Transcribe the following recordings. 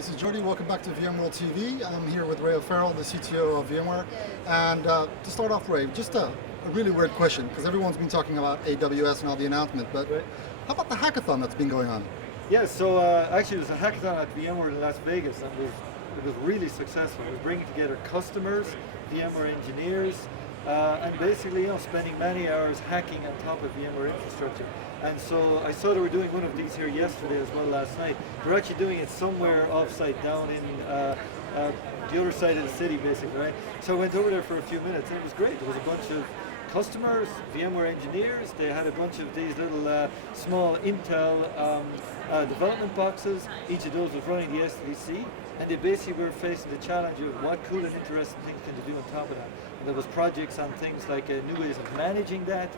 this is Jordy. Welcome back to VMworldTV. I'm here with Ray O'Farrell, the CTO of VMware. And to start off, Ray, just a really weird question, because everyone's been talking about AWS and all the announcement, but how about the hackathon that's been going on? Yeah, so actually it was a hackathon at VMware in Las Vegas, and it was really successful. It was bringing together customers, VMware engineers, and basically spending many hours hacking on top of VMware infrastructure. And so I saw they were doing one of these here yesterday as well last night. They're actually doing it somewhere off-site down in the other side of the city, basically, right? So I went over there for a few minutes, and it was great. There was a bunch of customers, VMware engineers. They had a bunch of these little small Intel development boxes. Each of those was running the SDDC, and they basically were facing the challenge of what cool and interesting things can they do on top of that. And there was projects on things like new ways of managing that,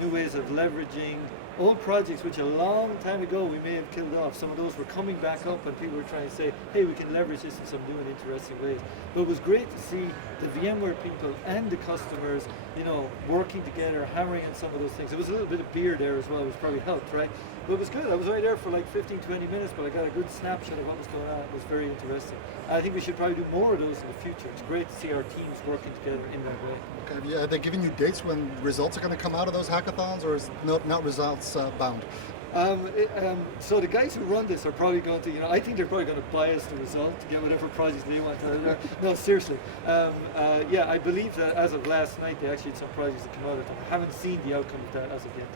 new ways of leveraging old projects which a long time ago we may have killed off. Some of those were coming back up, and people were trying to say, hey, we can leverage this in some new and interesting ways. But it was great to see the VMware people and the customers, working together, hammering on some of those things. There was a little bit of beer there as well, which probably helped, right? But it was good. I was right there for like 15, 20 minutes, but I got a good snapshot of what was going on. It was very interesting. I think we should probably do more of those in the future. It's great to see our teams working together in that way. Okay, yeah, are they giving you dates when results are going to come out of those hackathons, or is not results bound? So the guys who run this are probably going to, I think they're probably going to bias the result to get whatever projects they want to. No, seriously. Yeah, I believe that as of last night, they actually had some projects that come out of it. I haven't seen the outcome of that as of yet.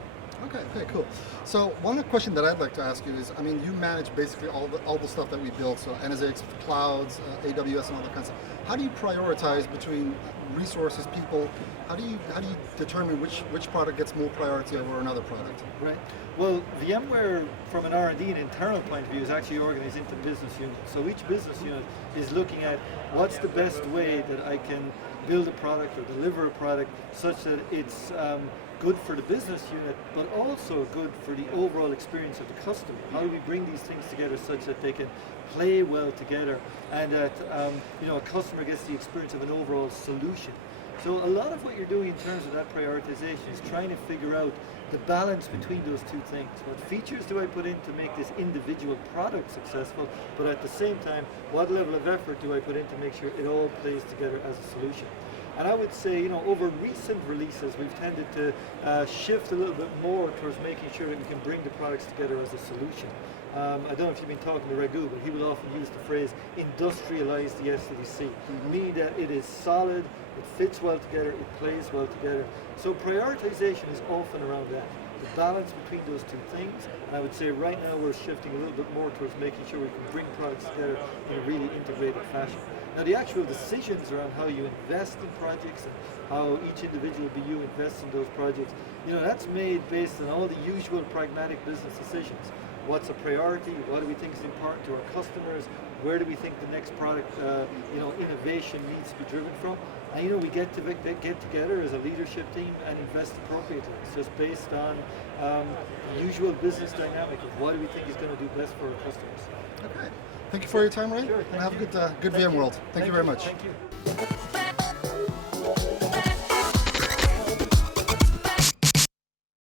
Okay, question So one question that I'd like to ask you is, you manage basically all the stuff that we build, so NSX, clouds, AWS, and all that kind of stuff. How do you prioritize between resources, people? How do you determine which product gets more priority over another product? Right. Well, VMware, from an R&D and internal point of view, is actually organized into business units. So each business unit is looking at what's the best way that I can build a product or deliver a product such that it's good for the business unit, but also good for the overall experience of the customer. How do we bring these things together such that they can play well together, and that a customer gets the experience of an overall solution? So a lot of what you're doing in terms of that prioritization is trying to figure out the balance between those two things. What features do I put in to make this individual product successful, but at the same time, what level of effort do I put in to make sure it all plays together as a solution? And I would say, over recent releases, we've tended to shift a little bit more towards making sure that we can bring the products together as a solution. I don't know if you've been talking to Raghu, but he will often use the phrase industrialize the SDDC, meaning that it is solid, it fits well together, it plays well together. So prioritization is often around that, the balance between those two things. And I would say right now we're shifting a little bit more towards making sure we can bring products together in a really integrated fashion. Now the actual decisions around how you invest in projects and how each individual BU invests in those projects, that's made based on all the usual pragmatic business decisions. What's a priority? What do we think is important to our customers? Where do we think the next product, innovation needs to be driven from? And we get together as a leadership team and invest appropriately. It's just based on the usual business dynamic of what do we think is going to do best for our customers. Okay. Thank you for your time, Ray. Sure, and have you. a good VMworld. Thank you very much. Thank you.